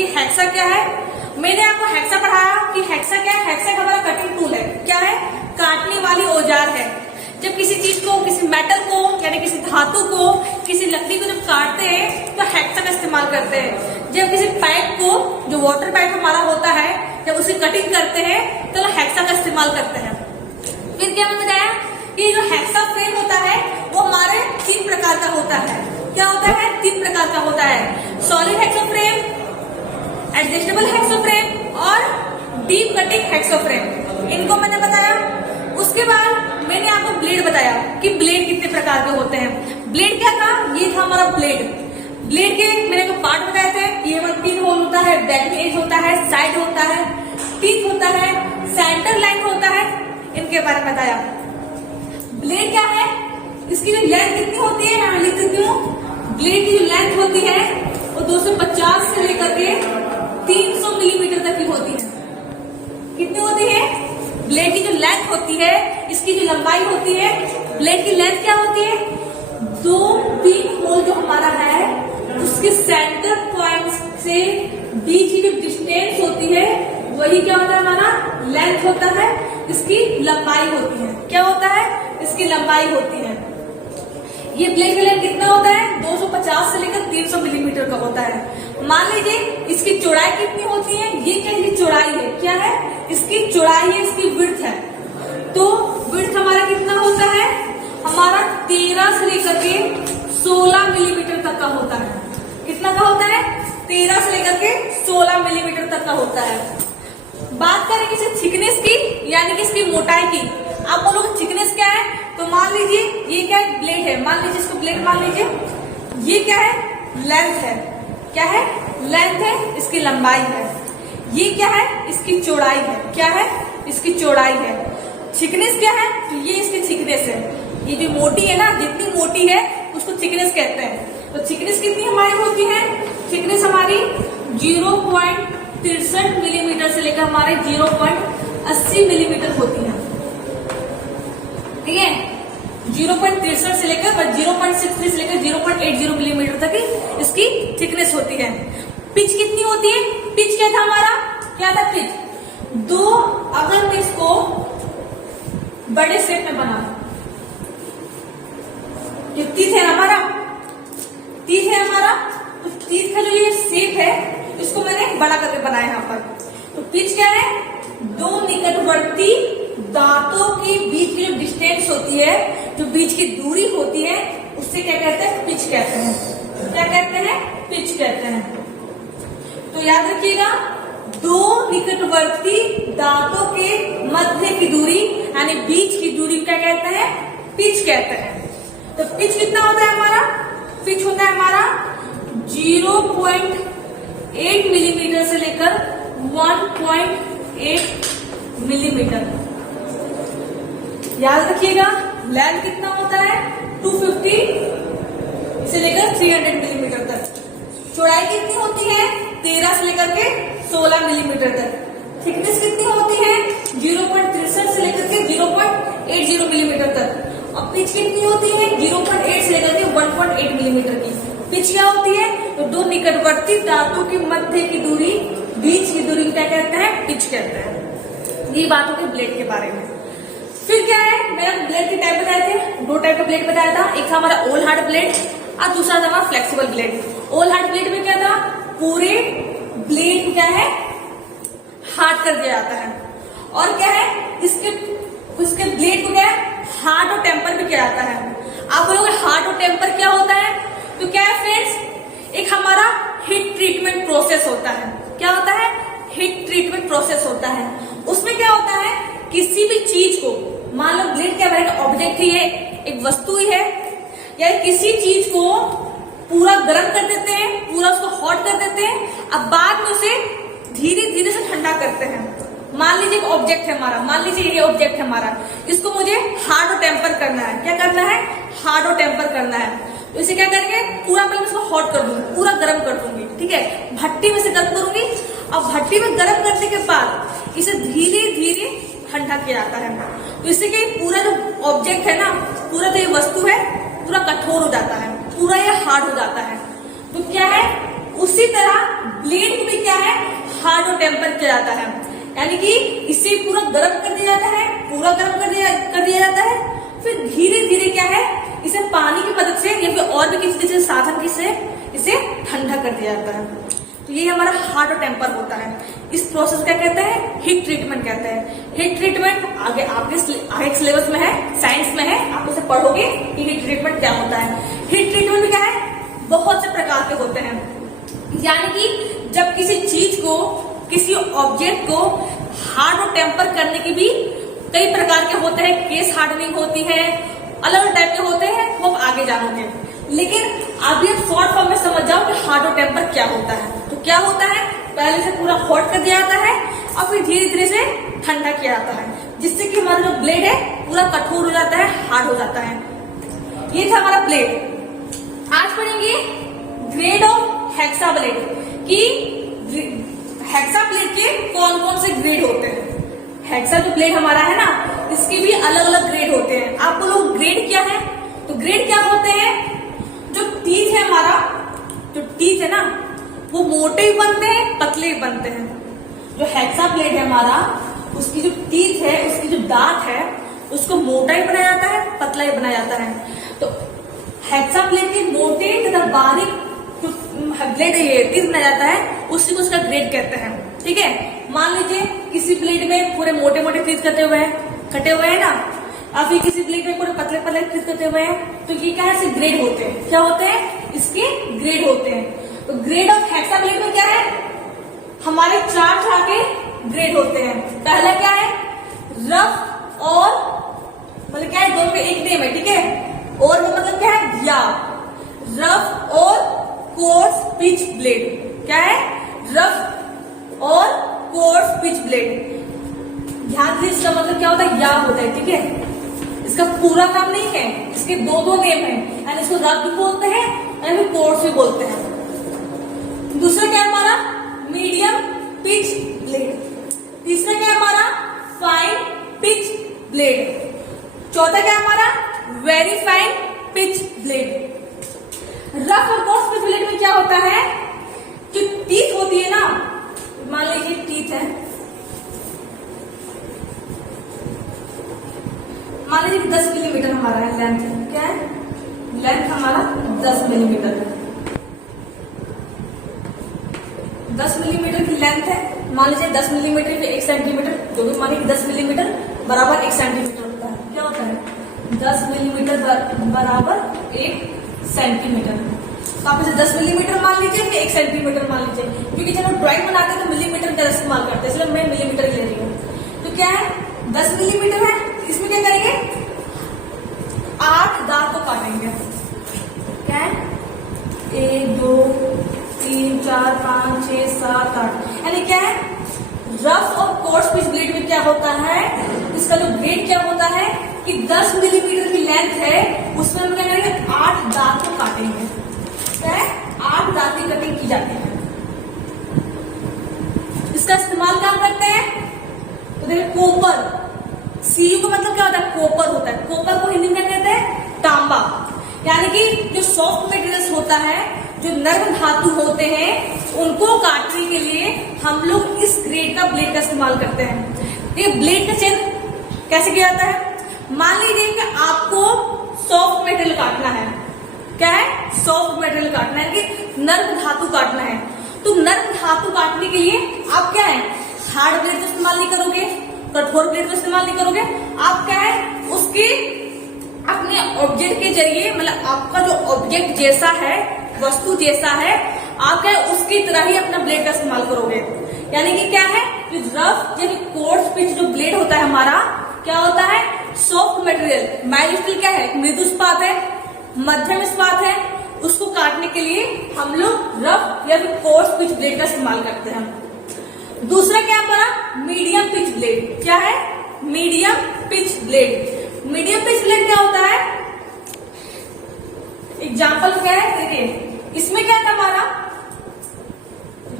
कि हेक्सा क्या है। मैंने आपको हेक्सा पढ़ाया कि हेक्सा क्या है। हेक्सा हमारा कटिंग टूल है। क्या है? काटने वाली औजार है। जब किसी चीज को, किसी मेटल को यानी किसी धातु को, किसी लकड़ी को जब काटते हैं तो हेक्सा का इस्तेमाल करते हैं। जब किसी पाइप को, जो वाटर पाइप हमारा होता है, जब उसकी कटिंग करते हैं तो हेक्सा का इस्तेमाल करते हैं। फिर क्या मैंने बताया कि जो हेक्सा फ्रेम होता है वो हमारे 3 प्रकार का होता है। क्या होता है? 3 प्रकार का होता है। Solid hexa frame, adjustable hexa frame और डीप कटिंग हेक्सा फ्रेम। इनको मैंने बताया। उसके बाद मैंने आपको ब्लेड बताया कि ब्लेड कितने प्रकार के होते हैं। ब्लेड क्या था? ये था हमारा ब्लेड। ब्लेड के मैंने को पार्ट बताए थे। ये हमारा 3 होल होता है, बैक एज होता है, साइड होता है, टीथ होता है, सेंटर लाइन होता है। इनके बारे में बताया। ब्लेड क्या है? इसकी जो लेंथ कितनी होती है, मैं लिख देती हूँ। ब्लेड की जो लेंथ होती है वो 250 से लेकर के 300 मिलीमीटर तक की होती है। कितनी होती है? ब्लेड की जो लेंथ होती है, इसकी जो लंबाई होती है, ब्लेड की लेंथ क्या होती है? 2-3 होल जो हमारा है उसके सेंटर पॉइंट से बीच की जो डिस्टेंस होती है वही क्या होता है? हमारा लेंथ होता है। इसकी लंबाई होती है। क्या होता है? इसकी लंबाई होती है। ये ब्लेड का लेंथ कितना होता है? 250 से लेकर 300 मिलीमीटर का होता है। मान लीजिए इसकी चौड़ाई कितनी होती है? ये क्या है? चौड़ाई है। क्या है? इसकी चौड़ाई है, इसकी विड्थ है। तो विड्थ हमारा कितना होता है? हमारा 13 से लेकर के 16 मिलीमीटर तक का होता है। कितना का होता है? 13 से लेकर के 16 मिलीमीटर तक का होता है। बात करें किसी थिकनेस की, यानी कि इसकी मोटाई की। आप बोलोगे थिकनेस क्या है? तो मान लीजिए ये क्या है? ब्लेड है। मान लीजिए इसको ब्लेड मान लीजिए। ये क्या है? लेंथ है। क्या है? लेंथ है। इसकी लंबाई है। ये क्या है? इसकी चौड़ाई है। क्या है? इसकी चौड़ाई है। थिकनेस क्या है? तो ये इसकी थिकनेस है। ये जो मोटी है ना, जितनी मोटी है उसको थिकनेस कहते हैं। तो थिकनेस कितनी हमारी होती है? थिकनेस हमारी 0.63 मिलीमीटर से लेकर हमारे 0.80 मिलीमीटर होती है। ठीक है? 0.63 से लेकर 0.63 से लेकर 0.80 मिलीमीटर तक की इसकी थिकनेस होती है। पिच कितनी होती है? पिच क्या था हमारा? क्या था पिच? अगर मैं इसको बड़े शेप में बना, ये टीथ है हमारा, टीथ है हमारा, तो टीथ का जो ये शेप है इसको मैंने बड़ा करके बनाया यहाँ पर। तो पिच क्या है? 2 निकटवर्ती दांतों के बीच की जो डिस्टेंस होती है, जो बीच की दूरी होती है, उससे क्या कहते हैं? पिच कहते हैं। क्या कहते हैं? पिच कहते हैं। तो याद रखिएगा, 2 निकटवर्ती दांतों के मध्य की दूरी यानी बीच की दूरी क्या कहते हैं? पिच कहते हैं। तो पिच कितना होता है हमारा? पिच होता है हमारा 0.8 मिलीमीटर से लेकर 1.8 मिलीमीटर। याद रखिएगा, लेंथ कितना होता है? 250 से लेकर 300 मिलीमीटर तक। चौड़ाई कितनी होती है? 13 से लेकर के 16 मिलीमीटर तक। थिकनेस कितनी होती है? 0.63 से लेकर के 0.80 मिलीमीटर तक। और पिच कितनी होती है? 0.8 से लेकर के 1.8 मिलीमीटर की। पिच क्या होती है? तो 2 निकटवर्ती दांतों के मध्य की दूरी, बीच की दूरी क्या कहते हैं? पिच कहते हैं। ये बातों के ब्लेड के बारे में। फिर क्या है? मैंने ब्लेड के टाइप बताए थे। 2 टाइप का ब्लेड बताया था। एक था हमारा ओल हार्ड ब्लेड और दूसरा था हमारा फ्लेक्सिबल ब्लेड। ओल हार्ड ब्लेड में क्या था? पूरे ब्लेड क्या है? हार्ड कर दिया जाता है। और क्या है? उसके ब्लेड को क्या है? हार्ड और टेम्पर भी किया जाता है। आप बोलोगे हार्ड और टेम्पर क्या होता है? तो क्या है फ्रेंड्स? एक हमारा हीट ट्रीटमेंट प्रोसेस होता है। क्या होता है? हीट ट्रीटमेंट प्रोसेस होता है। उसमें क्या होता है? किसी भी चीज को, मान लो ब्लेड क्या है? ऑब्जेक्ट ही है, एक वस्तु ही है, या किसी चीज को पूरा गर्म कर देते हैं, पूरा उसको हॉट कर देते हैं, अब बाद में उसे धीरे धीरे से ठंडा करते हैं। मान लीजिए एक ऑब्जेक्ट है हमारा, मान लीजिए ये ऑब्जेक्ट है हमारा, इसको मुझे हार्ड और टेम्पर करना है। क्या करना है? हार्ड और टेम्पर करना है। तो इसे क्या करेंगे? पूरा पहले इसको हॉट कर दूंगी, पूरा गर्म कर दूंगी। ठीक है? भट्टी में से गर्म करूंगी। अब भट्टी में गर्म करने के बाद इसे धीरे धीरे ठंडा किया जाता है। तो इससे क्या पूरा जो ऑब्जेक्ट है ना, पूरा जो ये वस्तु है, पूरा कठोर हो जाता है, पूरा ये हार्ड हो जाता है। तो क्या है? उसी तरह ब्लेड को भी क्या है, हार्ड और टेम्पर किया जाता है, यानी कि इसे पूरा गर्म कर दिया जाता है, पूरा गर्म कर दिया जाता है, फिर धीरे धीरे क्या है, इसे पानी की मदद से या फिर और भी किसी साधन से इसे ठंडा कर दिया जाता है। तो ये हमारा हार्ड और टेम्पर होता है। इस प्रोसेस क्या कहते हैं, हीट ट्रीटमेंट कहते हैं। हीट ट्रीटमेंट आगे आपके सिलेबस में है, साइंस में है, आप उसे पढ़ोगे कि हीट ट्रीटमेंट क्या होता है। हीट ट्रीटमेंट में क्या है, बहुत से प्रकार के होते हैं, यानी कि जब किसी चीज को, किसी ऑब्जेक्ट को हार्ड और टेम्पर करने की भी कई प्रकार के होते हैं। केस हार्डनिंग होती है, अलग अलग टाइप के होते हैं, वो आप आगे जानोगे। लेकिन अभी आप शॉर्ट फॉर्म में समझ जाओ कि हार्ड और टेम्पर क्या होता है। तो क्या होता है, पहले से पूरा हॉट कर दिया जाता है और फिर धीरे धीरे से ठंडा किया जाता है, जिससे कि हमारा जो ब्लेड है पूरा कठोर हो जाता है, हार्ड हो जाता है। ये था हमारा ब्लेड। आज पढ़ेंगे ग्रेड ऑफ हेक्सा ब्लेड कि हेक्सा ब्लेड के कौन कौन से ग्रेड होते हैं। हेक्सा जो ब्लेड हमारा है ना, इसके भी अलग अलग ग्रेड होते हैं। आप बोलो ग्रेड क्या है, तो ग्रेड क्या होते हैं, जो टीथ है हमारा, जो टीथ है ना, वो मोटे भी बनते हैं, पतले भी बनते हैं। जो हेक्सा ब्लेड है हमारा, उसकी जो टीथ है, उसकी जो दांत है, उसको मोटा ही बनाया जाता है, पतला ही बनाया जाता है। तो हेक्सा ब्लेड के मोटे तथा बारीक जो ब्लेड टीथ बनाया जाता है, उसी को उसका ग्रेड कहते हैं। ठीक है, मान लीजिए किसी ब्लेड में पूरे मोटे मोटे टीथ कटे हुए हैं ना, और फिर किसी ब्लेड में पूरे पतले पतले टीथ कटे हुए हैं, तो ये क्या है, इसके ग्रेड होते हैं। क्या होते हैं, इसके ग्रेड होते हैं। तो ग्रेड ऑफ हेक्सा ब्लेड में क्या है, हमारे चार तरह के ग्रेड होते हैं। पहला क्या है, रफ और, मतलब क्या है, दोनों में एक नेम है, ठीक है, और वो मतलब क्या है, या रफ और कोर्स पिच ब्लेड। क्या है, रफ और कोर्स पिच ब्लेड। ध्यान दीजिए, इसका मतलब क्या होता है, या होता है, ठीक है, इसका पूरा नाम नहीं है, इसके दो दो नेम है, यानी इसको रफ भी बोलते हैं यानी कोर्स भी बोलते हैं। दूसरा क्या है हमारा, मीडियम पिच ब्लेड। तीसरा क्या है हमारा, फाइन पिच ब्लेड। चौथा क्या है हमारा, very fine pitch blade. Rough और कोर्स पिच ब्लेड में क्या होता है, जो टीथ होती है ना, मान लीजिए टीथ है, मान लीजिए 10 मिलीमीटर हमारा है लेंथ, क्या है, लेंथ हमारा 10 मिलीमीटर है, 10 मिलीमीटर की लेंथ है। मान लीजिए 10 मिलीमीटर पे 1 सेंटीमीटर, जो भी मानिए 10 मिलीमीटर बराबर 1 सेंटीमीटर होता है। क्या होता है, 10 मिलीमीटर बराबर 1 सेंटीमीटर। तो आप इसे 10 मिलीमीटर मान लीजिए कि 1 सेंटीमीटर मान लीजिए, क्योंकि जब हम ड्राइंग बनाते हैं तो मिलीमीटर का इस्तेमाल करते हैं, इसलिए मैं मिलीमीटर ले रही हूँ। तो क्या है, 10 मिलीमीटर है, इसमें क्या करेंगे, 8 दांत को काटेंगे। क्या है, 1 2 3 4 5 6 7 8, यानी क्या है, रफ और कोर्स पिच ब्लेड में क्या होता है, इसका जो ग्रेड क्या होता है कि 10 मिलीमीटर की लेंथ है, उसमें हम क्या करेंगे, 8 दांत को काटेंगे। क्या है, 8 दांत की कटिंग की जाती है। इसका इस्तेमाल क्या करते हैं, तो देखिए कॉपर, सीयू का मतलब क्या होता है, कॉपर होता है। कॉपर को हिंदी में कहते हैं तांबा, यानी कि जो सॉफ्ट मटेरियल्स होता है, जो नर्म धातु होते हैं, उनको काटने के लिए हम लोग इस ग्रेड का ब्लेड का इस्तेमाल करते हैं। ये ब्लेड का चेंज कैसे किया जाता है, मान लीजिए कि आपको सॉफ्ट मटेरियल काटना है। क्या है, सॉफ्ट मटेरियल काटना है, कि नर्म धातु काटना है। तो नर्म धातु काटने के लिए आप क्या है, हार्ड ब्लेड का इस्तेमाल नहीं करोगे, कठोर ब्लेड का इस्तेमाल नहीं करोगे। आप क्या है, उसके अपने ऑब्जेक्ट के जरिए, मतलब आपका जो ऑब्जेक्ट जैसा है, वस्तु जैसा है, आप क्या है, उसकी तरह ही अपना ब्लेड का इस्तेमाल करोगे। यानी कि क्या है, जो रफ यानी कोर्स पिच जो ब्लेड होता है हमारा, क्या होता है, सॉफ्ट मटेरियल। माइल्ड स्टील क्या है, मृदु इस्पात है, मध्यम इस्पात है, उसको काटने के लिए हम लोग रफ या फिर कोर्स पिच ब्लेड का इस्तेमाल करते हैं। दूसरा क्या हमारा, मीडियम पिच ब्लेड। क्या है, medium pitch blade. Medium pitch blade क्या होता है, एग्जाम्पल क्या है, देखिए इसमें क्या था हमारा,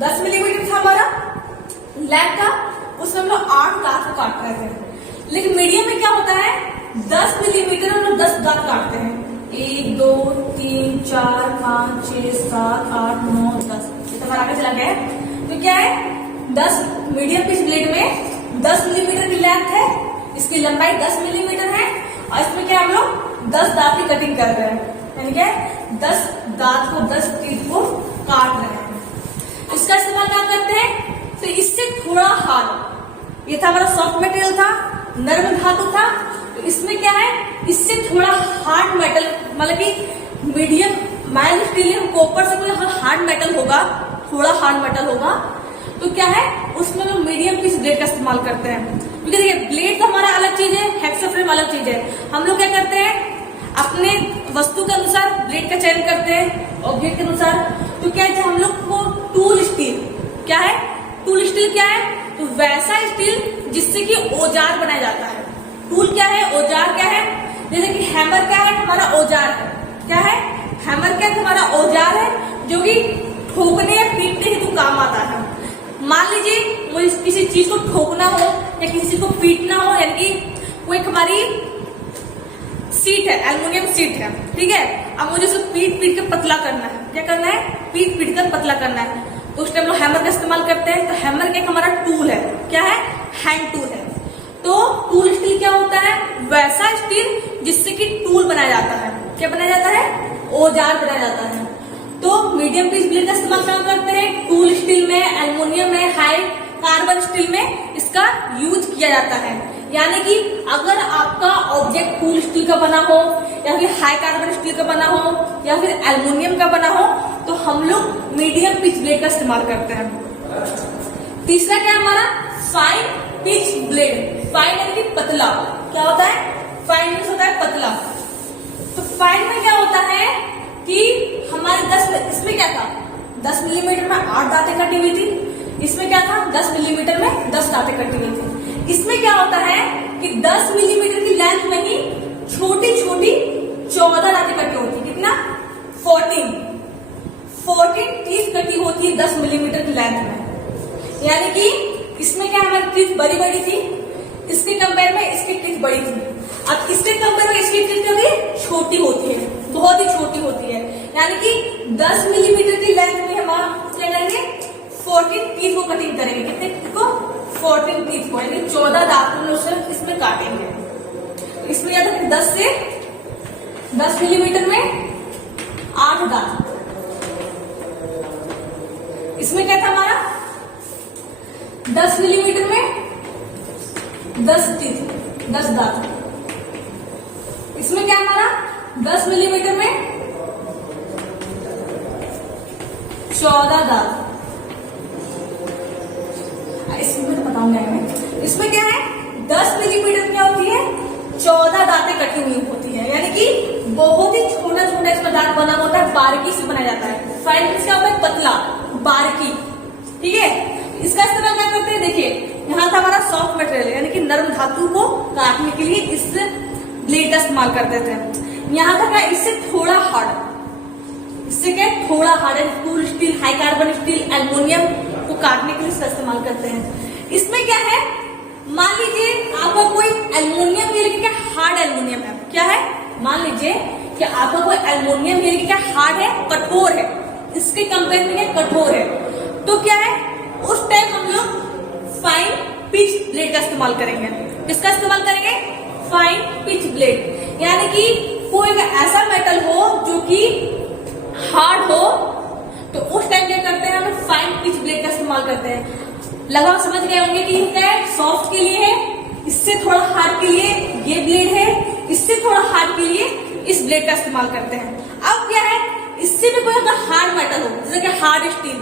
10 मिलीमीटर था हमारा लेंथ था, उसमें हम लोग 8 दांत को काट रहे थे। लेकिन मीडियम में क्या होता है, 10 मिलीमीटर हम लोग 10 दांत काटते हैं। 1 2 3 4 5 6 7 8 9 10, कस्टमर आगे चला गया है। तो क्या है, 10 मीडियम पिच ब्लेड में 10 मिलीमीटर की लेंथ है, इसकी लंबाई 10 मिलीमीटर है और इसमें क्या हम लोग 10 दांत की कटिंग कर रहे हैं, यानी क्या 10 दांत को 10 टीथ को काट रहे हैं। इसका इस्तेमाल क्या करते हैं, तो इससे थोड़ा हार्ड, ये था हमारा सॉफ्ट मटेरियल था, नर्म धातु था, तो इसमें क्या है, इससे थोड़ा हार्ड मेटल, मतलब कि मीडियम माइल्ड स्टील कॉपर से कोई हार्ड मेटल होगा, थोड़ा हार्ड मेटल होगा, तो क्या है उसमें हम मीडियम पिच ब्लेड का इस्तेमाल करते हैं। क्योंकि देखिए ब्लेड तो हमारा अलग चीज है, हेक्साफ्रेम अलग चीज है। हम लोग क्या करते हैं, अपने वस्तु के अनुसार ब्लेड का चयन करते हैं, ऑब्जेक्ट के अनुसार। तो क्या है, हम लोग को टूल स्टील, क्या है टूल स्टील, क्या है तो वैसा स्टील जिससे कि औजार बनाया जाता है। टूल क्या है, औजार क्या है, जैसे कि हैमर क्या है, हमारा औजार है, क्या है हैमर क्या है, हमारा औजार है जो कि ठोकने या पीटने हेतु काम आता है। मान लीजिए मुझे किसी चीज को ठोकना हो या किसी चीज को पीटना हो, यानी कि वो एक हमारी सीट है, एल्युमिनियम सीट है, ठीक है। अब मुझे उसको पीट पीट के पतला करना है, क्या करना है, पीट पीट कर पतला करना है, तो उस टाइम लोग हैमर का इस्तेमाल करते हैं। तो हैमर क्या हमारा टूल है, क्या है हैंड टूल है। तो टूल स्टील क्या होता है, वैसा स्टील जिससे कि टूल बनाया जाता है, क्या बनाया जाता है, औजार बनाया जाता है। तो मीडियम पिच ब्लेड का इस्तेमाल क्या करते हैं, टूल स्टील में, एल्युमिनियम में, हाई कार्बन स्टील में इसका यूज किया जाता है। यानी कि अगर आपका ऑब्जेक्ट टूल स्टील का बना हो या फिर हाई कार्बन स्टील का बना हो या फिर एल्युमिनियम का बना हो, तो हम लोग मीडियम पिच ब्लेड का इस्तेमाल करते हैं। तीसरा क्या है हमारा, फाइन पिच ब्लेड। फाइन यानी कि पतला, क्या होता है, फाइन मीन्स होता है पतला। तो फाइन में क्या होता है कि हमारे 10, इसमें क्या था 10 मिलीमीटर में 8 दांतें कटी हुई थी, इसमें क्या था 10 मिलीमीटर में 10 दांतें कटी हुई थी। इसमें क्या होता है कि 10 मिलीमीटर की लेंथ में ही छोटी छोटी 14 दांतें कटी होती है, कितना 14 टीथ कटी होती है 10 मिलीमीटर की लेंथ में। यानी कि इसमें क्या हमारी टीथ बड़ी बड़ी थी, इसके कंपेयर में इसकी टीथ बड़ी थी। अब इसके कंपेयर में इसकी टीथ होगी छोटी होती है, बहुत ही छोटी होती है। यानी कि 10 मिलीमीटर की लेंथ में हम क्या करेंगे, 14 टीथ को कटिंग करेंगे, कितने टीथ को, 14 टीथ को, यानी 14 दांतों से इसमें काटेंगे। इसमें या तो 10 मिलीमीटर में 8 दांत, इसमें क्या था हमारा 10 मिलीमीटर में 10 टीथ 10 दांत, इसमें क्या हमारा 10 मिलीमीटर में 14 दांत। इसमें तो बताऊंगा मैं, इसमें क्या है 10 मिलीमीटर क्या होती है, 14 दांतें कटी हुई होती है। यानी कि बहुत ही छोटा छोटा इसमें दांत बना होता है, बारीकी से बनाया जाता है। फाइन क्या होता है, पतला बारीकी, ठीक है। इसका इस्तेमाल क्या करते हैं, देखिए यहाँ था हमारा सॉफ्ट मटेरियल, यानी कि नर्म धातु को काटने के लिए इस ब्लेड का इस्तेमाल करते थे। यहाँ था क्या, इससे थोड़ा हार्ड, इससे क्या थोड़ा हार्ड है, tool steel, high carbon steel, aluminium को काटने के लिए इसका इस्तेमाल करते हैं। इसमें क्या है, मान लीजिए आपका कोई एल्युमिनियम ये लेकिन क्या हार्ड एल्युमिनियम है, क्या है, मान लीजिए कि आपका कोई एल्युमिनियम ये लेकिन क्या हार्ड है, कठोर है, इसके कंपेयर में क्या कठोर है, तो क्या है उस टाइम हम लोग फाइन पिच ब्लेड का इस्तेमाल करेंगे। किसका इस्तेमाल करेंगे, फाइन पिच ब्लेड। यानी कि कोई ऐसा मेटल हो जो कि हार्ड हो, तो उस टाइम क्या करते हैं हम फाइन पिच ब्लेड का इस्तेमाल करते हैं। लगभग समझ गए होंगे कि क्या है, सॉफ्ट के लिए है, इससे थोड़ा हार्ड के लिए ये ब्लेड है, इससे थोड़ा हार्ड के लिए इस ब्लेड का इस्तेमाल करते हैं। अब क्या है, इससे भी कोई अगर हार्ड मेटल हो, जैसे कि हार्ड स्टील,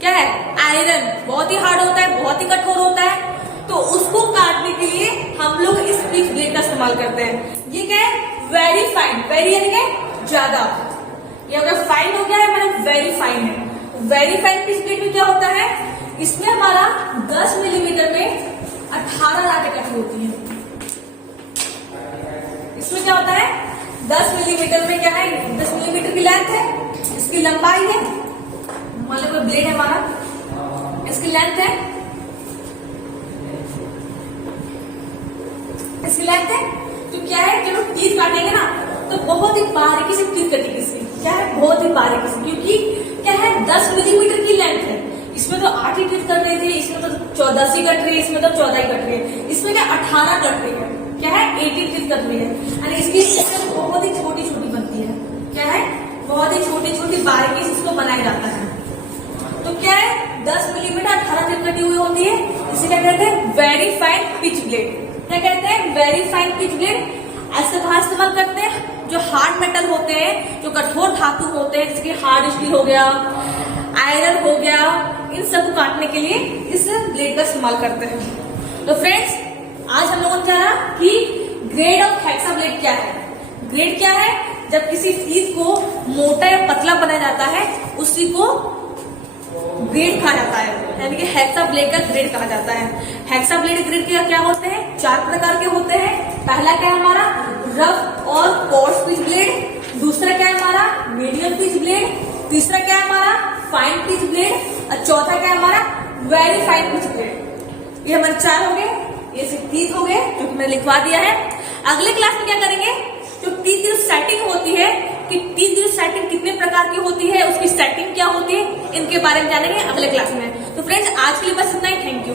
क्या है आयरन, बहुत ही हार्ड होता है, बहुत ही कठोर होता है, तो उसको काटने के लिए हम लोग इस पिच ब्लेड का इस्तेमाल करते हैं। ये क्या है, वेरी फाइन, वेरी यानी क्या ज्यादा, ये अगर फाइन हो गया है मतलब वेरी फाइन है। वेरी फाइन पिच ब्लेड में क्या होता है, इसमें हमारा 10 मिलीमीटर में 18 दांतें कटी होती है। इसमें क्या होता है, 10 मिलीमीटर में क्या है, 10 मिलीमीटर की लेंथ है, इसकी लंबाई है, मतलब ब्लेड है हमारा, इसकी लेंथ है, इसकी लेंथ है। तो क्या है, जब हम टीथ काटेंगे ना तो बहुत ही बारीकी से टीथ कटेगी इसकी, क्या है बहुत ही बारीकी से, क्योंकि क्या है 10 मिलीमीटर की लेंथ है, 10वीं कट रही है, इसमें तो 14 कट रही है, इसमें क्या 18 कट रही है, क्या है 18 टीथ कट रही है। और इसकी बहुत ही छोटी छोटी बनती है, क्या है बहुत ही छोटी छोटी बारीकी से इसको बनाया जाता है। तो क्या है 10 मिलीमीटर 18 टीथ कटी हुई होती है, इसे क्या कहते हैं वेरी फाइन पिच ब्लेड। क्या कहते हैं वेरी फाइन पिच ब्लेड। ऐसे कहाँ इस्तेमाल करते हैं, जो हार्ड मेटल होते हैं, जो कठोर धातु होते हैं, जैसे कि हार्ड स्टील हो गया, आयरन हो गया, इन सब को काटने के लिए इस ब्लेड का इस्तेमाल करते हैं। तो फ्रेंड्स आज हम लोगों ने जाना कि ग्रेड ऑफ हेक्सा ब्लेड क्या है। ग्रेड क्या है, जब किसी चीज को मोटा या पतला बनाया जाता है उसी को ग्रेड कहा जाता है, यानी कि हेक्सा ब्लेड का ग्रेड कहा जाता है। हेक्सा ब्लेड ग्रेड के क्या होते हैं, 4 प्रकार के होते हैं। पहला क्या है हमारा रफ और कोर्स पिच ब्लेड, दूसरा क्या है हमारा मीडियम पिच ब्लेड, तीसरा क्या है हमारा फाइन पिच ब्लेड और चौथा क्या है हमारा वेरी फाइन पिच ब्लेड। ये हमारे 4 हो गए, ये सिर्फ 30 हो गए जो कि मैंने लिखवा दिया है। अगले क्लास में क्या करेंगे, जो टीथ की सेटिंग होती है कि टीथ की सेटिंग कितने प्रकार की होती है, उसकी सेटिंग क्या होती है, इनके बारे में जानेंगे अगले क्लास में। तो फ्रेंड्स आज के लिए बस इतना ही, थैंक यू।